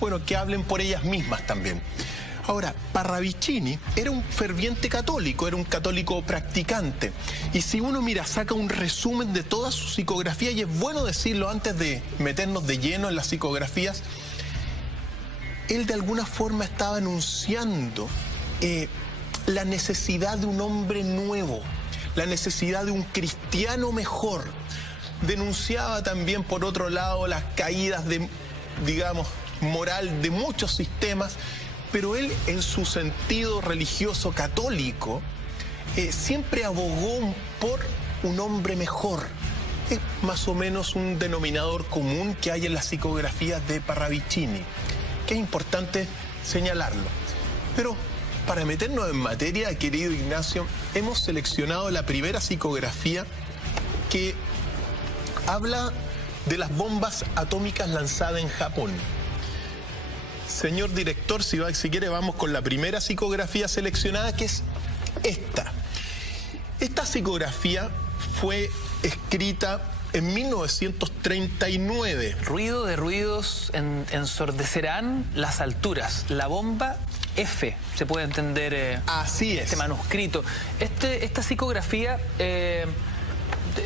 bueno, que hablen por ellas mismas también. Ahora, Parravicini era un ferviente católico, era un católico practicante. Y si uno mira, saca un resumen de toda su psicografía, y es bueno decirlo antes de meternos de lleno en las psicografías, él de alguna forma estaba anunciando la necesidad de un hombre nuevo, la necesidad de un cristiano mejor. Denunciaba también, por otro lado, las caídas de, digamos, moral de muchos sistemas, pero él, en su sentido religioso católico, siempre abogó por un hombre mejor. Es más o menos un denominador común que hay en las psicografías de Parravicini, que es importante señalarlo. Pero para meternos en materia, querido Ignacio, hemos seleccionado la primera psicografía que habla de las bombas atómicas lanzadas en Japón. Señor director, si quiere vamos con la primera psicografía seleccionada, que es esta. Esta psicografía fue escrita en 1939. Ruido de ruidos ensordecerán las alturas. La bomba F, se puede entender. Así es. Este manuscrito. Esta psicografía,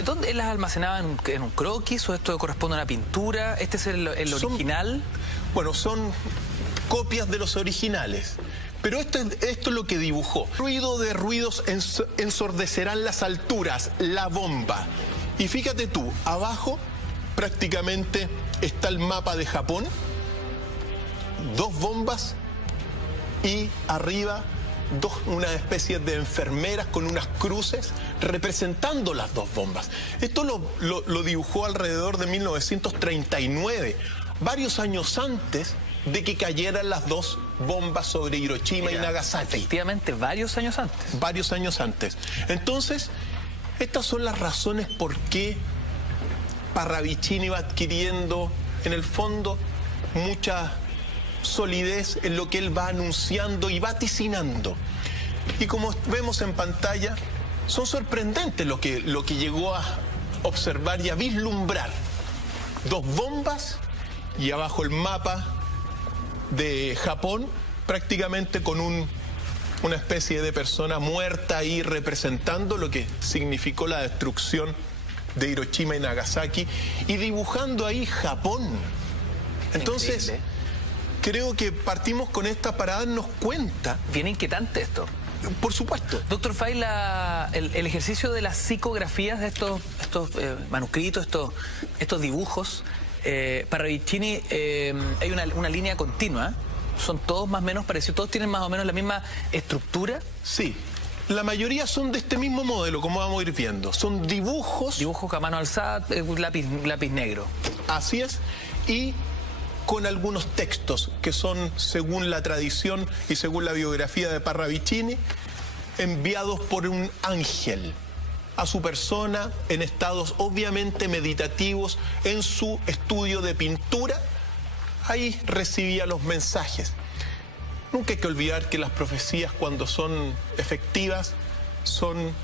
¿dónde las almacenaba? ¿En un croquis o esto corresponde a una pintura? ¿Este es el original? Bueno, son copias de los originales. Pero esto es lo que dibujó. Ruido de ruidos ensordecerán las alturas, la bomba. Y fíjate tú, abajo prácticamente está el mapa de Japón, dos bombas y arriba una especie de enfermeras con unas cruces representando las dos bombas. Esto lo dibujó alrededor de 1939, varios años antes de que cayeran las dos bombas sobre Hiroshima y Nagasaki. Efectivamente, varios años antes. Varios años antes. Entonces, estas son las razones por qué Parravicini va adquiriendo, en el fondo, mucha solidez en lo que él va anunciando y vaticinando. Y como vemos en pantalla, son sorprendentes lo que llegó a observar y a vislumbrar. Dos bombas y abajo el mapa de Japón, prácticamente con una especie de persona muerta ahí representando lo que significó la destrucción de Hiroshima y Nagasaki, y dibujando ahí Japón. Entonces, increíble. Creo que partimos con esta para darnos cuenta. Bien inquietante esto. Por supuesto. Doctor Fay, el ejercicio de las psicografías de estos manuscritos, estos dibujos, Parravicini, hay una línea continua. ¿Son todos más o menos parecidos? ¿Todos tienen más o menos la misma estructura? Sí. La mayoría son de este mismo modelo, como vamos a ir viendo. Son dibujos. Dibujos a mano alzada, lápiz negro. Así es. Y con algunos textos que son, según la tradición y según la biografía de Parravicini, enviados por un ángel a su persona en estados obviamente meditativos, en su estudio de pintura. Ahí recibía los mensajes. Nunca hay que olvidar que las profecías, cuando son efectivas, son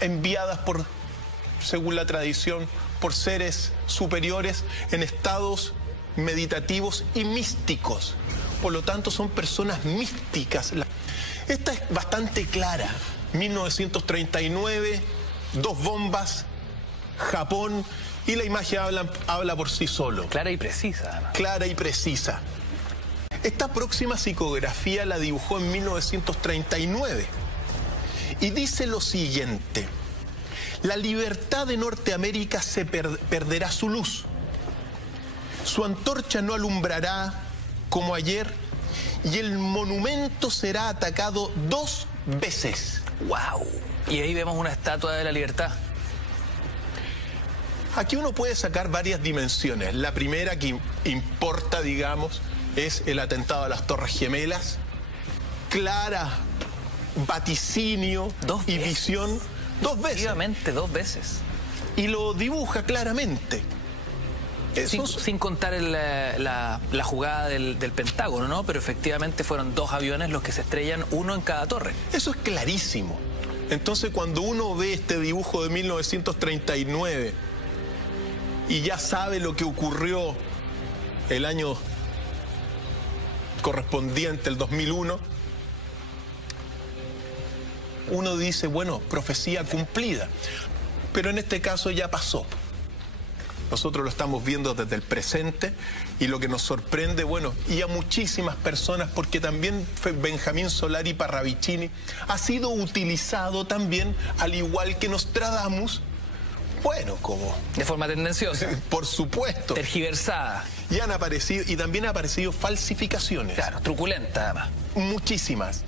enviadas por, según la tradición, por seres superiores en estados meditativos y místicos. Por lo tanto, son personas místicas. Esta es bastante clara. 1939, dos bombas, Japón, y la imagen habla por sí solo. Clara y precisa, además. Clara y precisa. Esta próxima psicografía la dibujó en 1939 y dice lo siguiente: la libertad de Norteamérica se perderá su luz, su antorcha no alumbrará como ayer y el monumento será atacado 2 veces. ¡Wow! Y ahí vemos una estatua de la libertad. Aquí uno puede sacar varias dimensiones. La primera que importa, digamos, es el atentado a las Torres Gemelas. Clara vaticinio y visión. 2 veces. Efectivamente, 2 veces. Y lo dibuja claramente. Sin contar la jugada del Pentágono, ¿no? Pero efectivamente fueron 2 aviones los que se estrellan, uno en cada torre. Eso es clarísimo. Entonces, cuando uno ve este dibujo de 1939 y ya sabe lo que ocurrió el año correspondiente, el 2001, uno dice, bueno, profecía cumplida. Pero en este caso ya pasó. Nosotros lo estamos viendo desde el presente y lo que nos sorprende, bueno, y a muchísimas personas, porque también Benjamín Solari Parravicini ha sido utilizado también, al igual que Nostradamus, bueno, como... De forma tendenciosa. Por supuesto. Tergiversada. Y han aparecido, y también han aparecido falsificaciones. Claro, truculenta además. Muchísimas.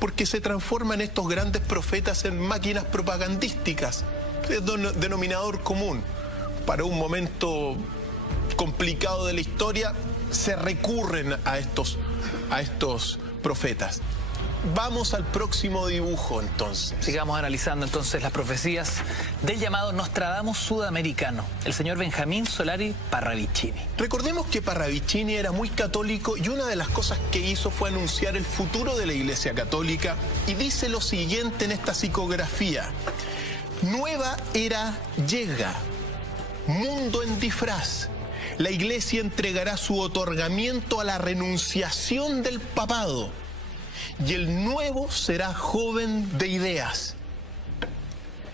Porque se transforman estos grandes profetas en máquinas propagandísticas. Es denominador común. Para un momento complicado de la historia, se recurren a estos profetas. Vamos al próximo dibujo, entonces. Sigamos analizando entonces las profecías del llamado Nostradamus sudamericano, el señor Benjamín Solari Parravicini. Recordemos que Parravicini era muy católico y una de las cosas que hizo fue anunciar el futuro de la Iglesia Católica y dice lo siguiente en esta psicografía: nueva era llega, mundo en disfraz. La Iglesia entregará su otorgamiento a la renunciación del papado y el nuevo será joven de ideas.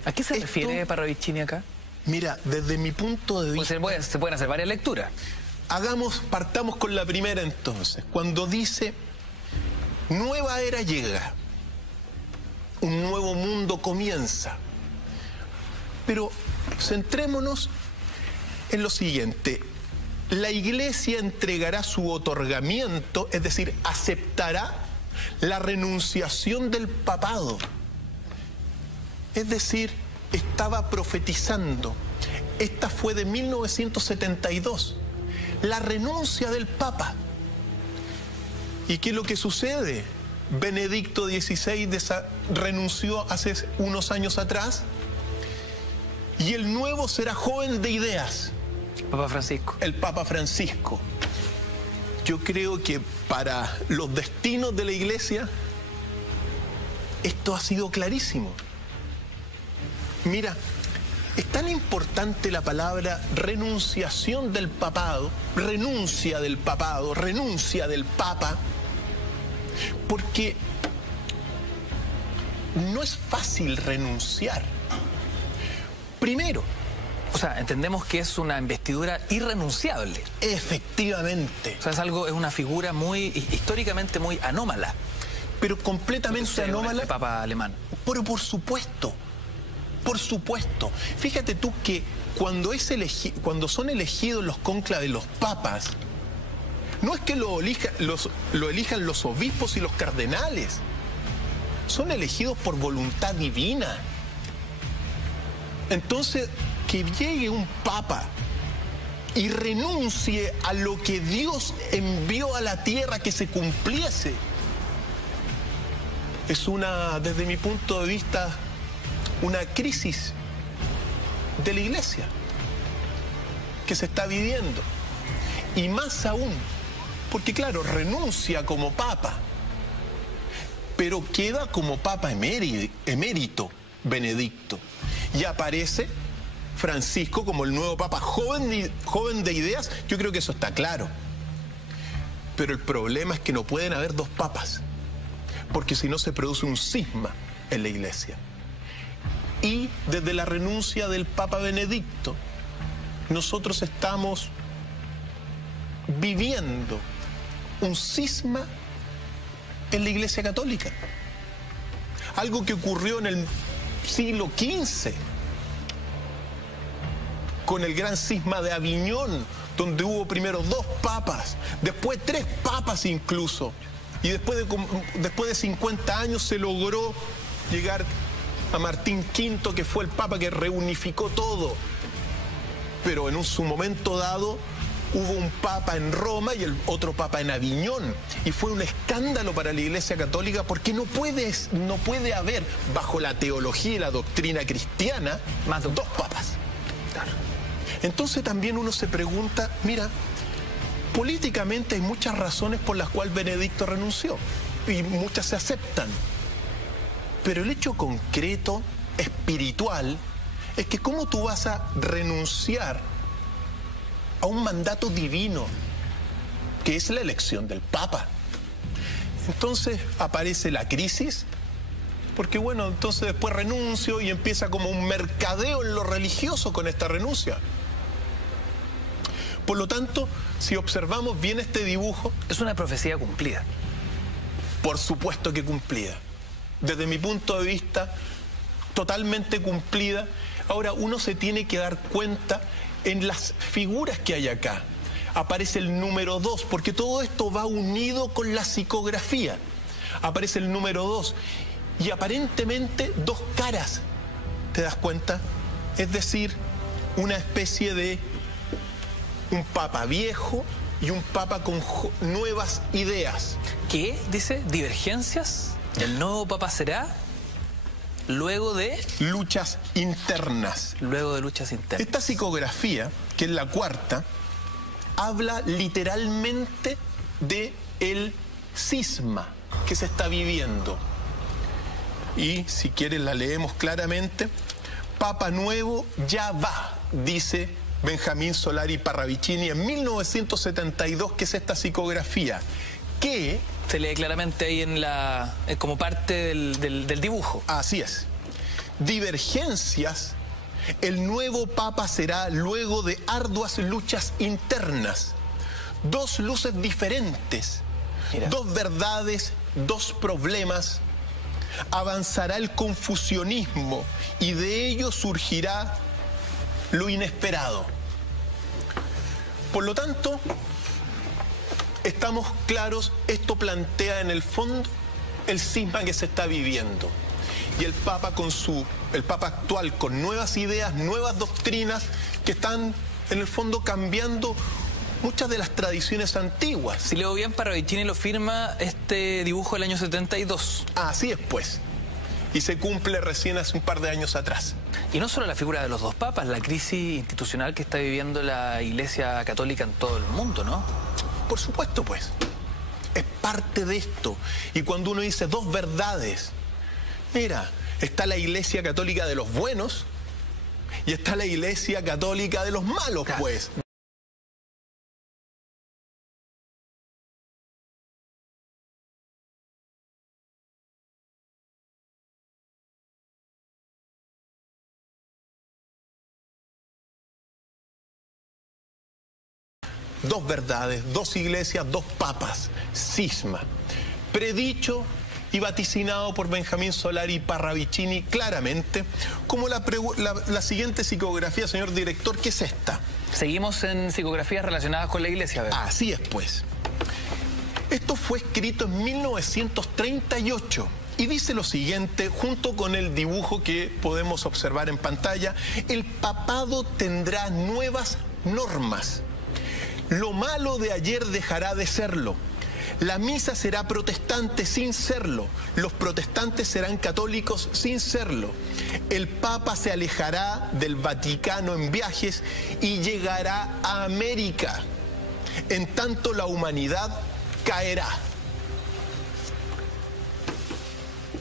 ¿A qué se refiere Parravicini acá? Mira, desde mi punto de vista... Pues se pueden hacer varias lecturas. Partamos con la primera entonces. Cuando dice, nueva era llega, un nuevo mundo comienza. Pero centrémonos en lo siguiente. La Iglesia entregará su otorgamiento, es decir, aceptará la renunciación del papado. Es decir, estaba profetizando. Esta fue de 1972. La renuncia del Papa. ¿Y qué es lo que sucede? Benedicto XVI renunció hace unos años atrás y el nuevo será joven de ideas. Papa Francisco. El Papa Francisco. Yo creo que para los destinos de la Iglesia esto ha sido clarísimo. Mira, es tan importante la palabra renunciación del papado, renuncia del papado, renuncia del Papa, porque no es fácil renunciar. Primero, o sea, entendemos que es una investidura irrenunciable. Efectivamente. O sea, es una figura históricamente muy anómala. Pero completamente anómala. El Papa alemán. Pero por supuesto. Por supuesto. Fíjate tú que cuando son elegidos los cónclaves, los papas, no es que lo elijan los obispos y los cardenales. Son elegidos por voluntad divina. Entonces, que llegue un papa y renuncie a lo que Dios envió a la tierra que se cumpliese, es desde mi punto de vista, una crisis de la Iglesia que se está viviendo. Y más aún, porque claro, renuncia como papa, pero queda como papa emérito Benedicto. Y aparece Francisco como el nuevo papa, joven de ideas. Yo creo que eso está claro. Pero el problema es que no pueden haber dos papas, porque si no se produce un cisma en la Iglesia. Y desde la renuncia del Papa Benedicto, nosotros estamos viviendo un cisma en la Iglesia Católica. Algo que ocurrió en el siglo XV, con el gran cisma de Aviñón, donde hubo primero 2 papas, después 3 papas incluso, y después de 50 años se logró llegar a Martín V, que fue el papa que reunificó todo. Pero en su momento dado hubo un papa en Roma y el otro papa en Aviñón, y fue un escándalo para la Iglesia Católica, porque no puede haber, bajo la teología y la doctrina cristiana, más de 2 papas. Claro. Entonces también uno se pregunta, mira, políticamente hay muchas razones por las cuales Benedicto renunció, y muchas se aceptan, pero el hecho concreto, espiritual, es que cómo tú vas a renunciar a un mandato divino que es la elección del Papa. Entonces aparece la crisis, porque bueno, entonces después renuncio y empieza como un mercadeo en lo religioso con esta renuncia. Por lo tanto, si observamos bien este dibujo... Es una profecía cumplida. Por supuesto que cumplida. Desde mi punto de vista, totalmente cumplida. Ahora, uno se tiene que dar cuenta en las figuras que hay acá. Aparece el número 2, porque todo esto va unido con la psicografía. Aparece el número 2 y aparentemente dos caras, ¿te das cuenta? Es decir, una especie de un papa viejo y un papa con nuevas ideas. ¿Qué? Dice, divergencias. El nuevo papa será luego de... luchas internas. Luego de luchas internas. Esta psicografía, que es la cuarta, habla literalmente de el cisma que se está viviendo. Y si quieren la leemos claramente. Papa nuevo ya va, dice Benjamín Solari Parravicini en 1972, que es esta psicografía, que... Se lee claramente ahí en como parte del dibujo. Así es. Divergencias, el nuevo Papa será luego de arduas luchas internas. Dos luces diferentes, Mira. Dos verdades, dos problemas. Avanzará el confusionismo y de ello surgirá lo inesperado. Por lo tanto, estamos claros, esto plantea en el fondo el cisma que se está viviendo. Y el Papa actual con nuevas ideas, nuevas doctrinas que están en el fondo cambiando muchas de las tradiciones antiguas. Si leo bien, Parravicini lo firma este dibujo del año 72. Así es, pues. Y se cumple recién hace un par de años atrás. Y no solo la figura de los dos papas, la crisis institucional que está viviendo la Iglesia Católica en todo el mundo, ¿no? Por supuesto, pues. Es parte de esto. Y cuando uno dice dos verdades, mira, está la Iglesia Católica de los buenos y está la Iglesia Católica de los malos, Claro. pues. Dos verdades, dos iglesias, dos papas, cisma. Predicho y vaticinado por Benjamín Solari Parravicini claramente, como la siguiente psicografía, señor director, que es esta. Seguimos en psicografías relacionadas con la Iglesia, ¿verdad? Así es, pues. Esto fue escrito en 1938 y dice lo siguiente, junto con el dibujo que podemos observar en pantalla: el papado tendrá nuevas normas. Lo malo de ayer dejará de serlo. La misa será protestante sin serlo. Los protestantes serán católicos sin serlo. El Papa se alejará del Vaticano en viajes y llegará a América. En tanto la humanidad caerá.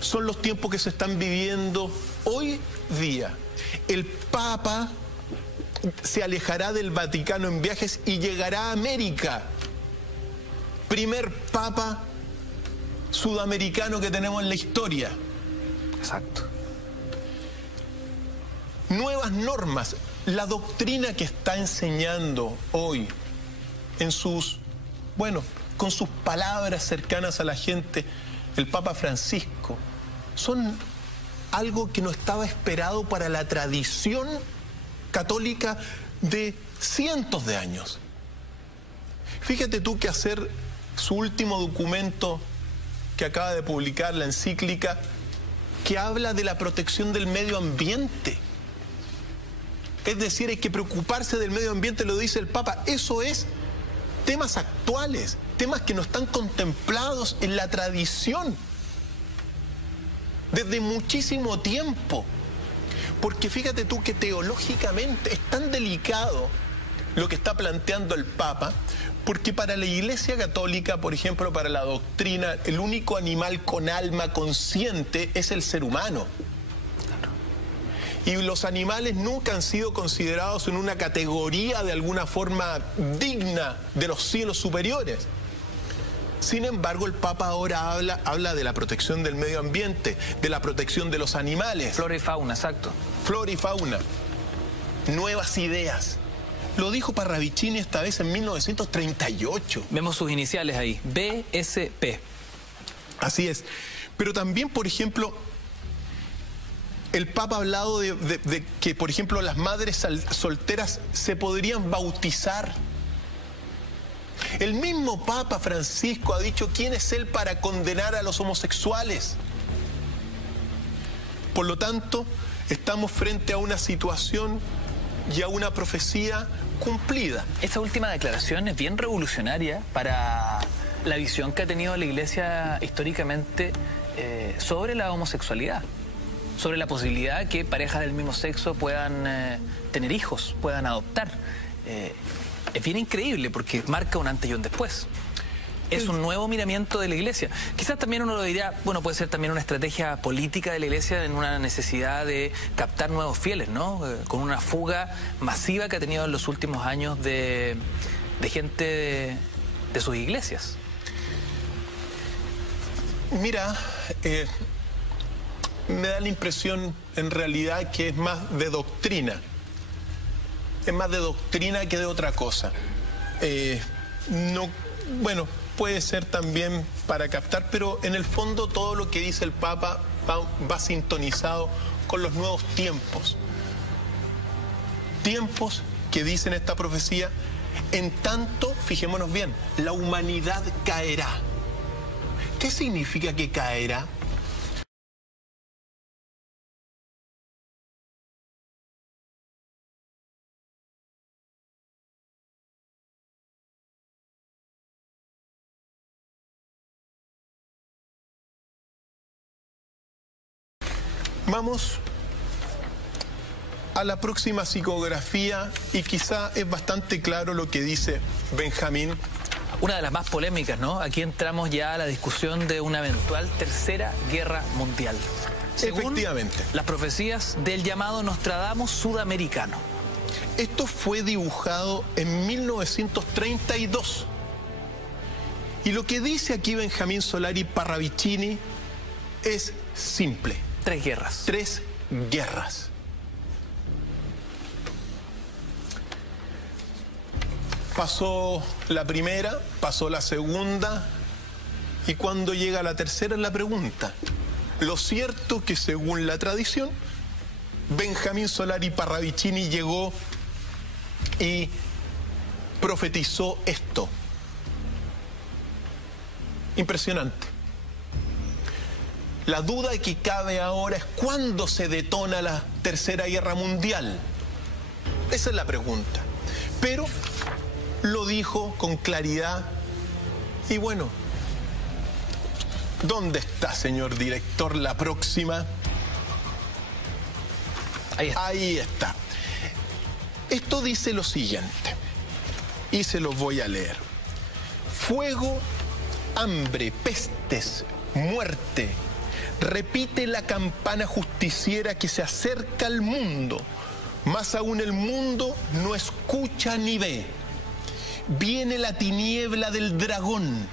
Son los tiempos que se están viviendo hoy día. El Papa se alejará del Vaticano en viajes y llegará a América. Primer Papa sudamericano que tenemos en la historia. Exacto. Nuevas normas. La doctrina que está enseñando hoy en sus, bueno, con sus palabras cercanas a la gente, el Papa Francisco, son algo que no estaba esperado para la tradición católica de cientos de años. Fíjate tú que hacer su último documento que acaba de publicar, la encíclica, que habla de la protección del medio ambiente. Es decir, hay que preocuparse del medio ambiente, lo dice el Papa. Eso es temas actuales, temas que no están contemplados en la tradición desde muchísimo tiempo. Porque fíjate tú que teológicamente es tan delicado lo que está planteando el Papa, porque para la Iglesia Católica, por ejemplo, para la doctrina, el único animal con alma consciente es el ser humano. y los animales nunca han sido considerados en una categoría de alguna forma digna de los cielos superiores. Sin embargo, el Papa ahora habla de la protección del medio ambiente, de la protección de los animales. Flora y fauna, exacto. Flora y fauna. Nuevas ideas. Lo dijo Parravicini esta vez en 1938. Vemos sus iniciales ahí, BSP. Así es. Pero también, por ejemplo, el Papa ha hablado de que, por ejemplo, las madres solteras se podrían bautizar. El mismo Papa Francisco ha dicho quién es él para condenar a los homosexuales. Por lo tanto, estamos frente a una situación y a una profecía cumplida. Esta última declaración es bien revolucionaria para la visión que ha tenido la Iglesia históricamente sobre la homosexualidad, sobre la posibilidad que parejas del mismo sexo puedan tener hijos, puedan adoptar. Es bien increíble porque marca un antes y un después. Es un nuevo miramiento de la Iglesia. Quizás también uno lo diría, bueno, puede ser también una estrategia política de la Iglesia en una necesidad de captar nuevos fieles, ¿no? Con una fuga masiva que ha tenido en los últimos años de gente de sus iglesias. Mira, me da la impresión en realidad que es más de doctrina. Es más de doctrina que de otra cosa. No, bueno, puede ser también para captar, pero en el fondo todo lo que dice el Papa va sintonizado con los nuevos tiempos. Tiempos que dicen esta profecía, en tanto, fijémonos bien, la humanidad caerá. ¿Qué significa que caerá? Vamos a la próxima psicografía y quizá es bastante claro lo que dice Benjamín. Una de las más polémicas, ¿no? Aquí entramos ya a la discusión de una eventual tercera guerra mundial. Según Efectivamente. las profecías del llamado Nostradamus sudamericano. Esto fue dibujado en 1932. Y lo que dice aquí Benjamín Solari Parravicini es simple. 3 guerras. 3 guerras. Pasó la primera, pasó la segunda, y cuando llega la tercera es la pregunta. Lo cierto que según la tradición, Benjamín Solari Parravicini llegó y profetizó esto. Impresionante. La duda que cabe ahora es cuándo se detona la Tercera Guerra Mundial. Esa es la pregunta. Pero lo dijo con claridad. Y bueno, ¿dónde está, señor director, la próxima? Ahí está. Ahí está. Esto dice lo siguiente, y se los voy a leer. Fuego, hambre, pestes, muerte. Repite la campana justiciera que se acerca al mundo. Más aún el mundo no escucha ni ve. Viene la tiniebla del dragón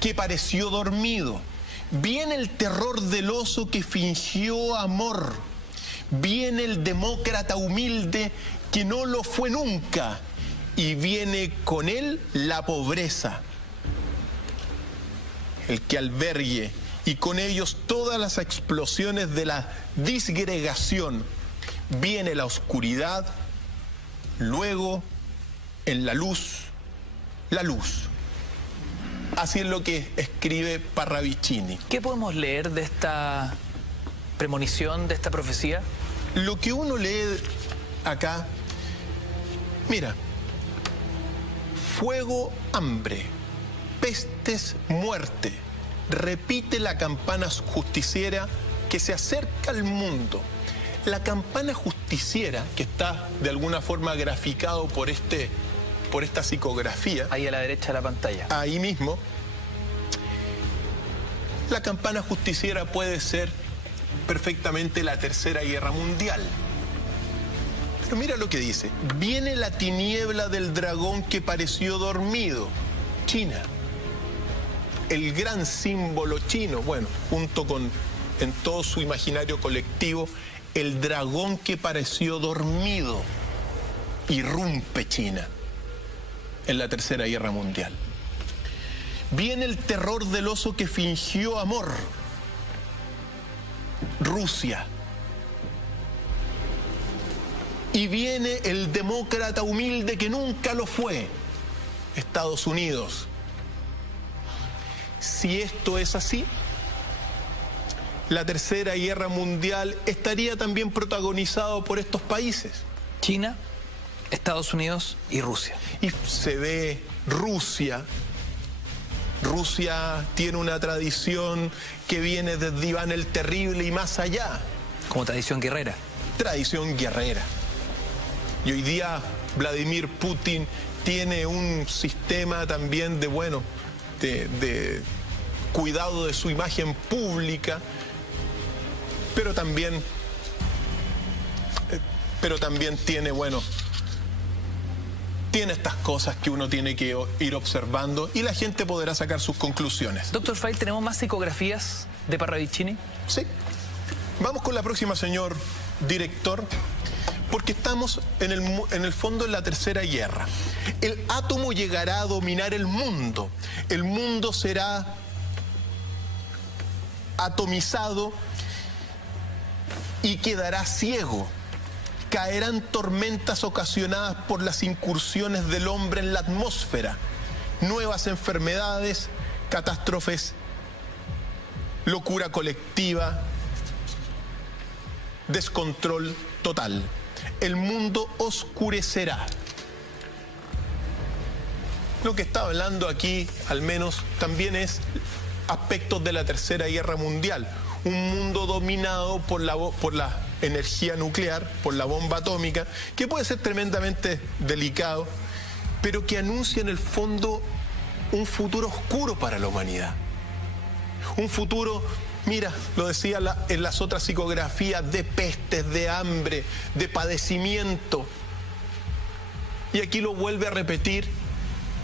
que pareció dormido. Viene el terror del oso que fingió amor. Viene el demócrata humilde que no lo fue nunca. Y viene con él la pobreza. El que albergue, y con ellos todas las explosiones de la disgregación. Viene la oscuridad, luego en la luz. Así es lo que escribe Parravicini. ¿Qué podemos leer de esta premonición, de esta profecía? Lo que uno lee acá, mira, fuego, hambre, pestes, muerte. Repite la campana justiciera que se acerca al mundo. La campana justiciera, que está de alguna forma graficado por esta psicografía. Ahí a la derecha de la pantalla. Ahí mismo. La campana justiciera puede ser perfectamente la Tercera Guerra Mundial. Pero mira lo que dice: viene la tiniebla del dragón que pareció dormido. China. El gran símbolo chino, bueno, junto con, en todo su imaginario colectivo, el dragón que pareció dormido. Irrumpe China en la Tercera Guerra Mundial. Viene el terror del oso que fingió amor. Rusia. Y viene el demócrata humilde que nunca lo fue. Estados Unidos. Si esto es así, la Tercera Guerra Mundial estaría también protagonizado por estos países. China, Estados Unidos y Rusia. Y se ve Rusia. Rusia tiene una tradición que viene desde Iván el Terrible y más allá. Como tradición guerrera. Tradición guerrera. Y hoy día Vladimir Putin tiene un sistema también de, bueno, de cuidado de su imagen pública, pero también tiene, bueno, tiene estas cosas que uno tiene que ir observando y la gente podrá sacar sus conclusiones. Doctor Fay, ¿tenemos más psicografías de Parravicini? Sí. Vamos con la próxima, señor director, porque estamos en el fondo en la Tercera Guerra. El átomo llegará a dominar el mundo. El mundo será atomizado y quedará ciego. Caerán tormentas ocasionadas por las incursiones del hombre en la atmósfera. Nuevas enfermedades, catástrofes, locura colectiva, descontrol total. El mundo oscurecerá. Lo que está hablando aquí, al menos, también es aspectos de la Tercera Guerra Mundial. Un mundo dominado por la energía nuclear, por la bomba atómica, que puede ser tremendamente delicado, pero que anuncia en el fondo un futuro oscuro para la humanidad. Un futuro, mira, lo decía en las otras psicografías, de pestes, de hambre, de padecimiento. Y aquí lo vuelve a repetir,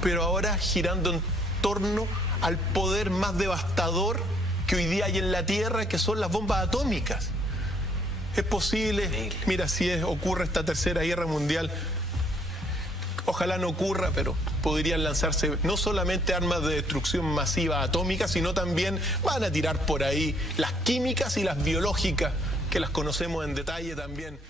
pero ahora girando en torno al poder más devastador que hoy día hay en la Tierra, que son las bombas atómicas. Es posible, mira, si ocurre esta Tercera Guerra Mundial, ojalá no ocurra, pero podrían lanzarse no solamente armas de destrucción masiva atómica, sino también van a tirar por ahí las químicas y las biológicas, que las conocemos en detalle también.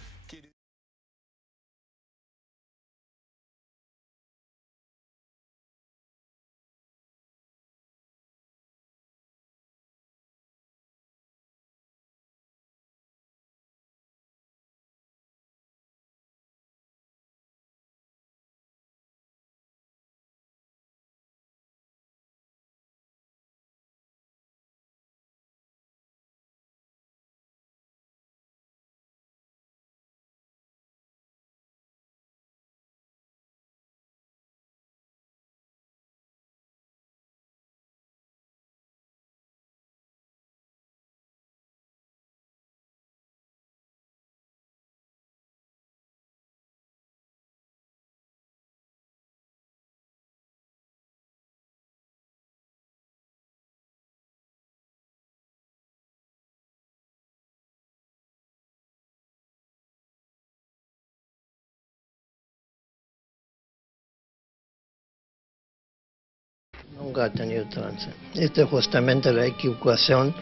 Nunca ha tenido trance. Esta es justamente la equivocación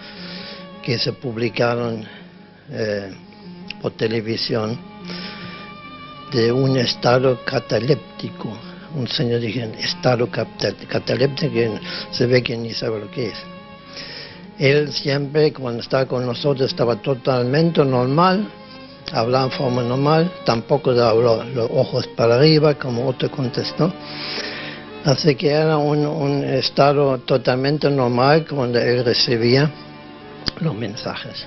que se publicaron por televisión de un estado cataléptico. Un señor dijo, estado cataléptico, que se ve que ni sabe lo que es. Él siempre, cuando estaba con nosotros, estaba totalmente normal, hablaba en forma normal, tampoco habló los ojos para arriba, como otro contestó. Así que era un estado totalmente normal cuando él recibía los mensajes.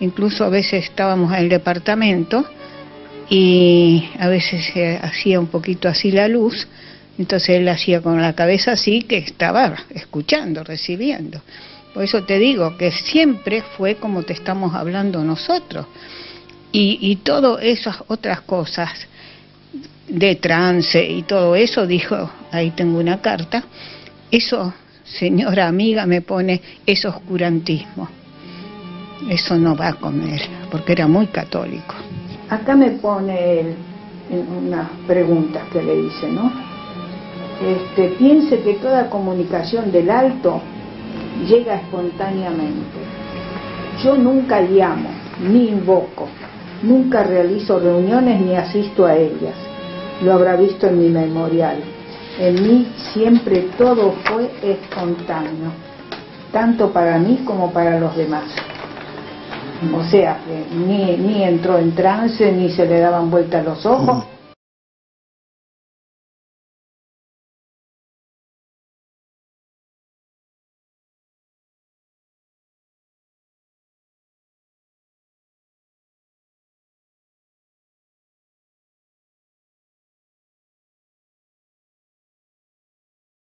Incluso a veces estábamos en el departamento y a veces se hacía un poquito así la luz, entonces él hacía con la cabeza así que estaba escuchando, recibiendo. Por eso te digo que siempre fue como te estamos hablando nosotros. Y todas esas otras cosas de trance y todo eso, dijo, ahí tengo una carta, eso, señora amiga, me pone, es oscurantismo. Eso no va con él, porque era muy católico. Acá me pone él en unas preguntas que le hice, ¿no? Piense que toda comunicación del alto llega espontáneamente. Yo nunca llamo, ni invoco, nunca realizo reuniones ni asisto a ellas. Lo habrá visto en mi memorial. En mí siempre todo fue espontáneo, tanto para mí como para los demás. O sea, que ni entró en trance, ni se le daban vueltas los ojos,